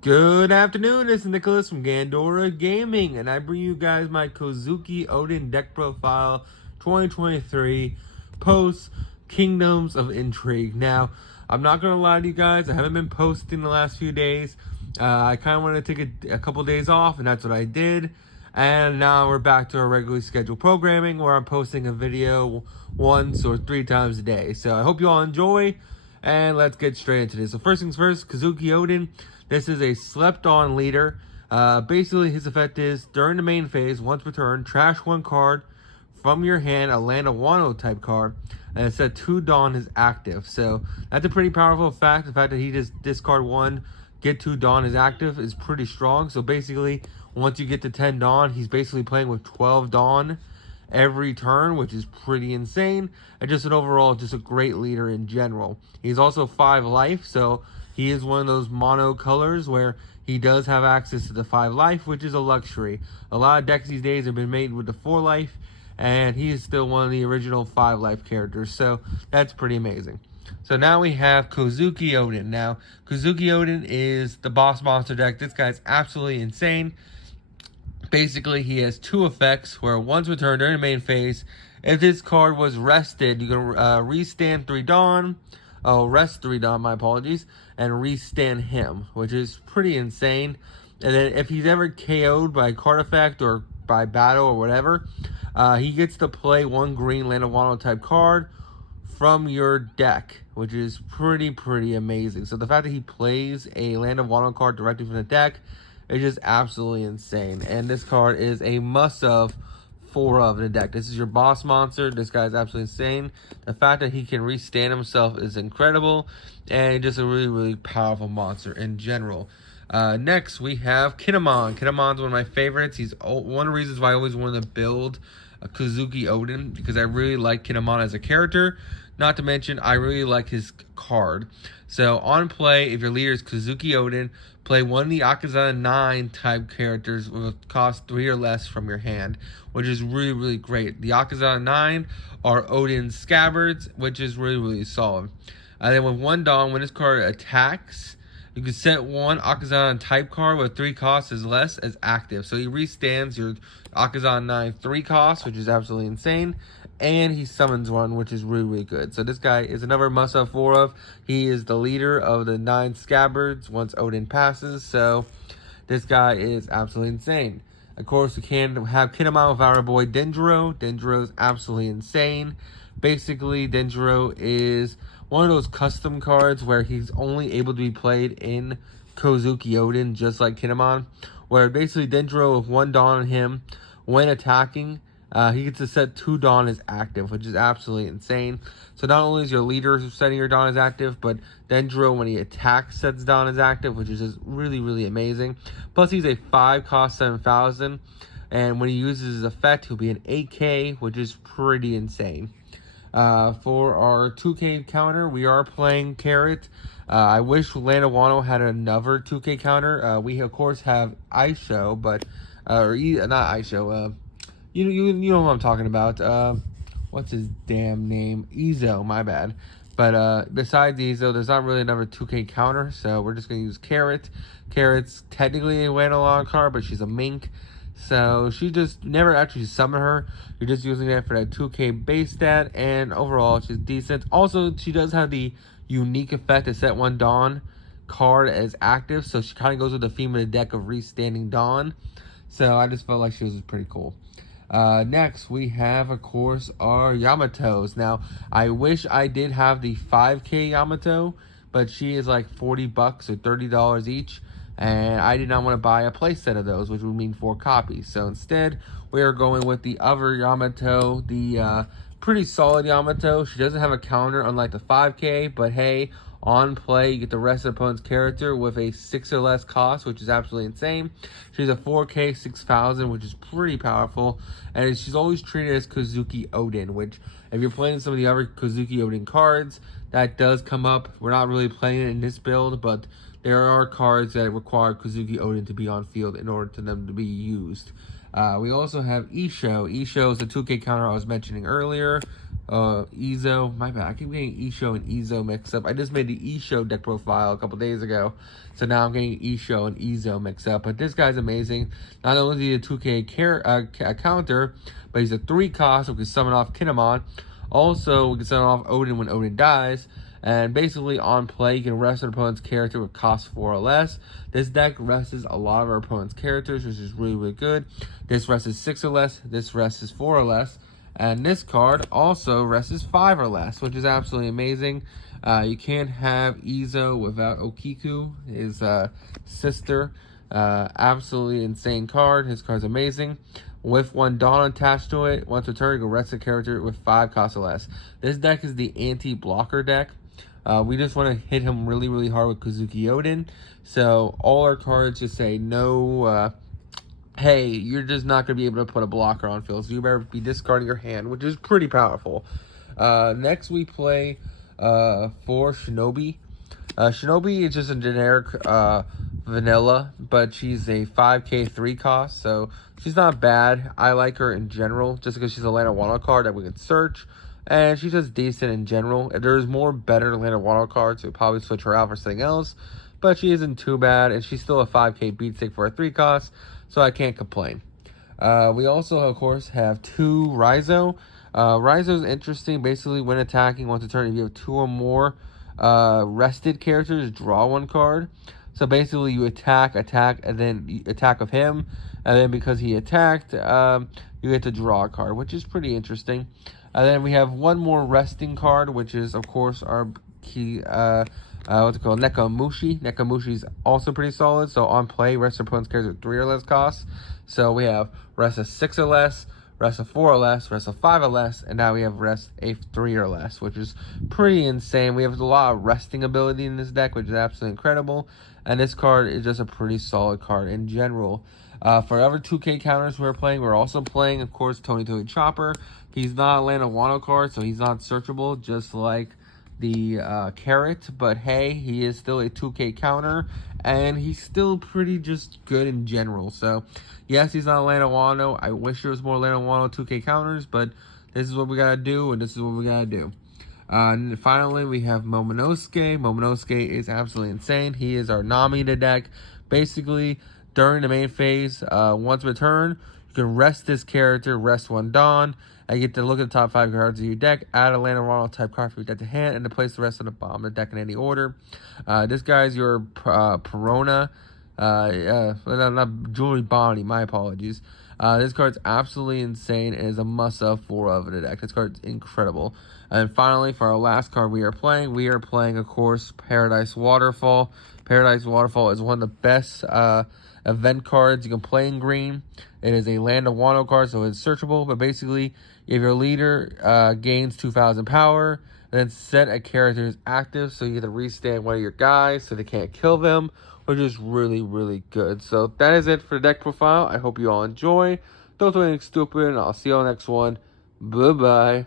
Good afternoon, this is Nicholas from Gandora Gaming, and I bring you guys my Kouzuki Oden deck profile 2023 post Kingdoms of Intrigue. Now, I'm not going to lie to you guys, I haven't been posting the last few days. I kind of wanted to take a couple days off, and that's what I did. And now we're back to our regularly scheduled programming where I'm posting a video once or 3 times a day. So I hope you all enjoy, and let's get straight into this. So first things first, Kouzuki Oden. This is a slept-on leader. Basically, his effect is, during the main phase, once per turn, trash one card from your hand, a Land of Wano type card, and it said 2 Dawn is active. So that's a pretty powerful effect. The fact that he just discard 1, get 2 Dawn is active is pretty strong. So basically, once you get to 10 Dawn, he's basically playing with 12 Dawn every turn, which is pretty insane. And just an overall, just a great leader in general. He's also 5 life, so he is one of those mono colors where he does have access to the 5 life, which is a luxury. A lot of decks these days have been made with the 4 life, and he is still one of the original 5 life characters, so that's pretty amazing. So now we have Kouzuki Oden. Now, Kouzuki Oden is the boss monster deck. This guy's absolutely insane. Basically, he has 2 effects where once returned during the main phase, if this card was rested, you can restand 3 Dawn, rest 3 Dawn, my apologies, and restand him, which is pretty insane. And then if he's ever KO'd by card effect or by battle or whatever, he gets to play 1 green Land of Wano type card from your deck, which is pretty amazing. So the fact that he plays a Land of Wano card directly from the deck is just absolutely insane. And this card is a must-have 4 of in the deck. This is your boss monster. This guy is absolutely insane. The fact that he can restand himself is incredible, and just a really powerful monster in general. Next, we have Kinemon. Kinemon's one of my favorites. He's one of the reasons why I always wanted to build a Kouzuki Oden, because I really like Kinemon as a character. Not to mention, I really like his card. So, on play, if your leader is Kouzuki Oden, play one of the Akazana 9 type characters with cost 3 or less from your hand, which is really great. The Akazana 9 are Oden's Scabbards, which is really solid. And then with 1 Dawn, when this card attacks, you can set 1 Akazana type card with 3 costs as less as active. So he restands your Akazana 9 3 costs, which is absolutely insane. And he summons 1, which is really good. So this guy is another must-have 4 of. He is the leader of the 9 Scabbards once Oden passes. So this guy is absolutely insane. Of course, we can have Kinemon with our boy Denjiro. Denjiro is absolutely insane. Basically, Denjiro is one of those custom cards where he's only able to be played in Kouzuki Oden, just like Kinemon. Where basically Denjiro with 1 Dawn on him, when attacking, he gets to set 2 Dawn as active, which is absolutely insane. So not only is your leader setting your Dawn as active, but Denjiro, when he attacks, sets Dawn as active, which is just really amazing. Plus, he's a 5 cost 7,000, and when he uses his effect, he'll be an 8k, which is pretty insane. For our 2k counter, we are playing Carrot. I wish Land of Wano had another 2k counter. We, of course, have Aisho, but... not Aisho, you know what I'm talking about. What's his damn name? Izo, my bad. But besides Izo, there's not really another 2k counter, so we're just going to use Carrot. Carrot's technically a Wanalon card, but she's a mink. So she just never actually summon her. You're just using that for that 2k base stat, and overall she's decent. Also, she does have the unique effect to set 1 Dawn card as active, so she kind of goes with the theme of the deck of restanding Dawn. So I just felt like she was pretty cool. Next, we have, of course, our Yamatos. Now, I wish I did have the 5k Yamato, but she is like $40 or $30 each, and I did not want to buy a playset of those, which would mean 4 copies. So instead, we are going with the other Yamato, the pretty solid Yamato. She doesn't have a counter, unlike the 5k, but hey, on play, you get the rest of the opponent's character with a 6 or less cost, which is absolutely insane. She's a 4k 6,000, which is pretty powerful. And she's always treated as Kouzuki Oden, which, if you're playing some of the other Kouzuki Oden cards, that does come up. We're not really playing it in this build, but there are cards that require Kouzuki Oden to be on field in order for them to be used. We also have Isho. Isho is the 2K counter I was mentioning earlier. Izo, my bad. I keep getting Isho and Izo mixed up. I just made the Isho deck profile a couple days ago. So now I'm getting Isho and Izo mixed up. But this guy's amazing. Not only is he a 2K counter, but he's a 3 cost, so we can summon off Kinemon. Also, we can summon off Oden when Oden dies. And basically, on play, you can rest an opponent's character with cost 4 or less. This deck rests a lot of our opponent's characters, which is really, really good. This rests 6 or less. This rests 4 or less. And this card also rests 5 or less, which is absolutely amazing. You can't have Izo without Okiku, his sister. Absolutely insane card. His card's amazing. With 1 Dawn attached to it, once returned, you can rest a character with 5 cost or less. This deck is the anti-blocker deck. We just want to hit him really, really hard with Kouzuki Oden. So all our cards just say no, hey, you're just not going to be able to put a blocker on field. So you better be discarding your hand, which is pretty powerful. Next we play for Shinobi. Shinobi is just a generic vanilla, but she's a 5k 3 cost, so she's not bad. I like her in general, just because she's a Land of Wano card that we can search, and she's just decent in general. If there's more better Land of Wano cards, we'll probably switch her out for something else, but she isn't too bad, and she's still a 5k beatstick for a 3 cost, so I can't complain. We also, of course, have 2 Raizo. Raizo is interesting. Basically, when attacking once a turn, if you have 2 or more rested characters, draw 1 card. So basically, you attack, and then you attack of him, and then because he attacked, you get to draw a card, which is pretty interesting. And then we have 1 more resting card, which is, of course, our key, what's it called, Nekamushi. Nekamushi is also pretty solid. So on play, rest opponent's characters with 3 or less costs. So we have rest of 6 or less, rest of 4 or less, rest of 5 or less, and now we have rest a 3 or less, which is pretty insane. We have a lot of resting ability in this deck, which is absolutely incredible. And this card is just a pretty solid card in general. For other 2K counters we're playing, we're also playing, of course, Tony Chopper. He's not a Land of Wano card, so he's not searchable, just like the Carrot. But hey, he is still a 2K counter, and he's still pretty just good in general. So yes, he's not a Land of Wano. I wish there was more Land of Wano 2K counters, but this is what we gotta do, and this is what we gotta do. And finally, we have Momonosuke. Momonosuke is absolutely insane. He is our Nami in the deck. Basically, during the main phase, once returned, you can rest this character, rest 1 Dawn, and you get to look at the top 5 cards of your deck, add a Land of Wano type card for your deck to hand, and to place the rest of the bottom of the deck in any order. This guy is your Perona. Not Jewelry Bonnie, my apologies. This card's absolutely insane and is a must-have for of the deck. This card's incredible. And finally, for our last card we are playing, of course, Paradise Waterfall. Paradise Waterfall is one of the best event cards you can play in green. It is a Land of Wano card, so it's searchable, but basically, if your leader gains 2,000 power, then set a character as active, so you get to restand one of your guys so they can't kill them, which is really, really good. So that is it for the deck profile. I hope you all enjoy. Don't do anything stupid, and I'll see you on the next one. Bye-bye.